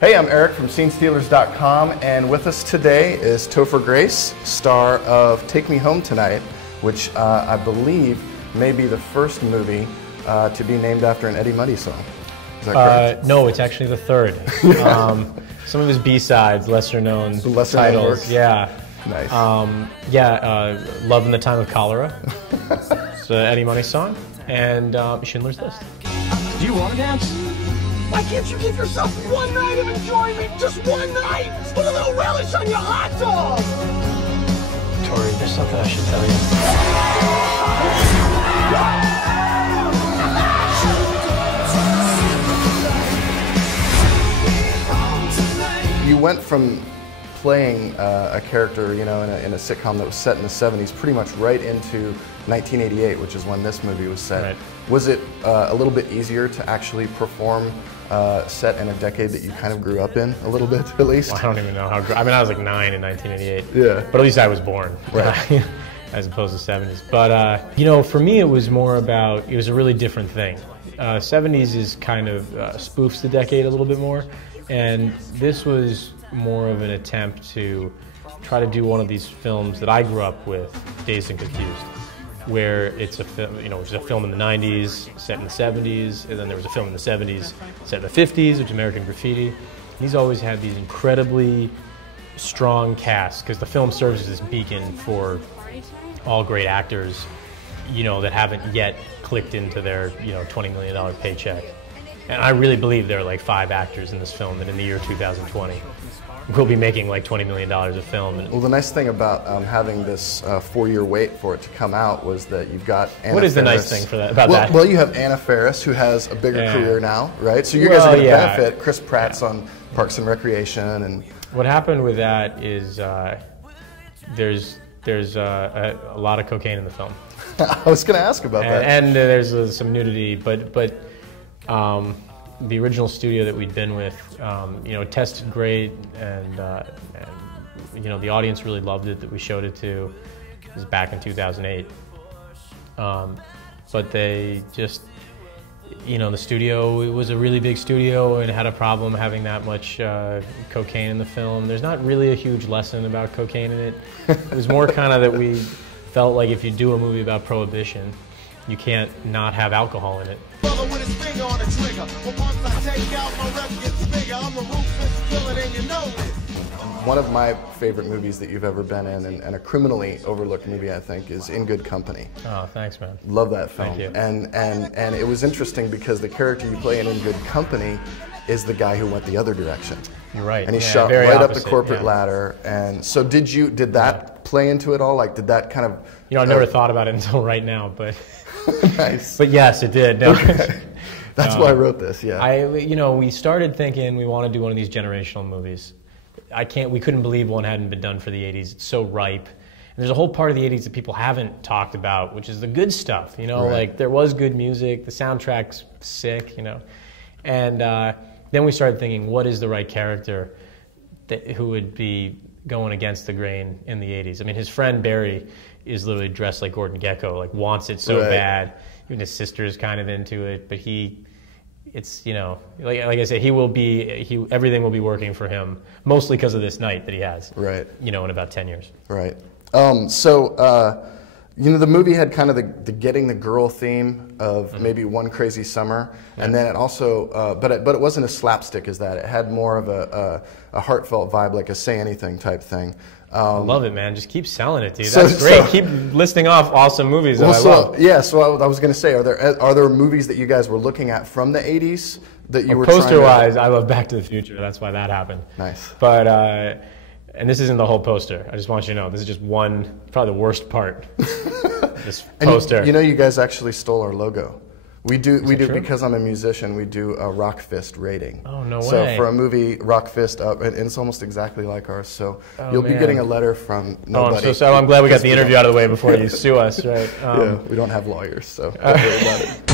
Hey, I'm Eric from SceneStealers.com, and with us today is Topher Grace, star of Take Me Home Tonight, which I believe may be the first movie to be named after an Eddie Money song. Is that correct? No, it's actually the third. Some of his B-sides, lesser-known titles. Works. Yeah. Nice. Love in the Time of Cholera. It's an Eddie Money song. And Schindler's List. Do you want to dance? Why can't you give yourself one night of enjoyment? Just one night? Put a little relish on your hot dog! Tori, there's something I should tell you. You went from playing a character, you know, in a sitcom that was set in the 70s, pretty much right into 1988, which is when this movie was set. Right. Was it a little bit easier to actually perform set in a decade that you kind of grew up in, a little bit at least? Well, I don't even know how. I mean, I was like 9 in 1988. Yeah. But at least I was born. Right. As opposed to 70s. But, you know, for me it was more about, it was a really different thing. 70s is kind of spoofs the decade a little bit more. And this was more of an attempt to try to do one of these films that I grew up with, Dazed and Confused, where it's a film, you know, which is a film in the 90s, set in the 70s, and then there was a film in the 70s, set in the 50s, which is American Graffiti. He's always had these incredibly strong casts, because the film serves as this beacon for all great actors, you know, that haven't yet clicked into their, you know, $20 million paycheck. And I really believe there are like 5 actors in this film that in the year 2020 will be making like $20 million a film. Well, the nice thing about having this 4-year wait for it to come out was that you've got Anna What is the Faris. nice thing for that, about that? Well, you have Anna Faris, who has a bigger career now, right? So you guys are going to benefit. Chris Pratt's on Parks and Recreation. And what happened with that is there's a lot of cocaine in the film. I was going to ask about that. And there's some nudity, but the original studio that we'd been with, you know, tested great, and you know, the audience really loved it that we showed it to. It was back in 2008. But they just, you know, the studio, it was a really big studio and had a problem having that much cocaine in the film. There's not really a huge lesson about cocaine in it. It was more kind of that we felt like if you do a movie about prohibition, you can't not have alcohol in it. One of my favorite movies that you've ever been in, and a criminally overlooked movie, I think, is In Good Company. Oh, thanks, man. Love that film. Thank you. And it was interesting because the character you play in Good Company is the guy who went the other direction. You're right. And he yeah, shot very right opposite, up the corporate ladder. And so did that play into it all? Like, did that kind of... You know, I've never thought about it until right now, but... Nice. But yes, it did. No. Okay. That's why I wrote this, yeah. You know, we started thinking we want to do one of these generational movies. We couldn't believe one hadn't been done for the 80s. It's so ripe. And there's a whole part of the 80s that people haven't talked about, which is the good stuff, you know? Right. Like, there was good music, the soundtrack's sick, you know? And then we started thinking, what is the right character who would be going against the grain in the 80s? I mean, his friend Barry is literally dressed like Gordon Gekko, like wants it so bad. Even his sister's kind of into it, but it's, you know, like I said, everything will be working for him, mostly because of this night that he has. Right. You know, in about 10 years. Right. You know, the movie had kind of the getting the girl theme of maybe One Crazy Summer, and then it also, but it wasn't as slapstick as that. It had more of a heartfelt vibe, like a Say Anything type thing. I love it, man. Just keep selling it, dude. That's great. Keep listing off awesome movies that I love. Yeah, so I was going to say, are there movies that you guys were looking at from the 80s that you were poster-wise, I love Back to the Future. That's why that happened. Nice. But and this isn't the whole poster. I just want you to know, this is just one, probably the worst part. This poster. You know, you guys actually stole our logo. We do true? Because I'm a musician. We do a Rock Fist rating. Oh, no way! So for a movie, Rock Fist up, and it's almost exactly like ours. So you'll be getting a letter from nobody. Oh, I'm glad we got the interview out of the way before you sue us, right? Yeah, we don't have lawyers, so don't worry about it.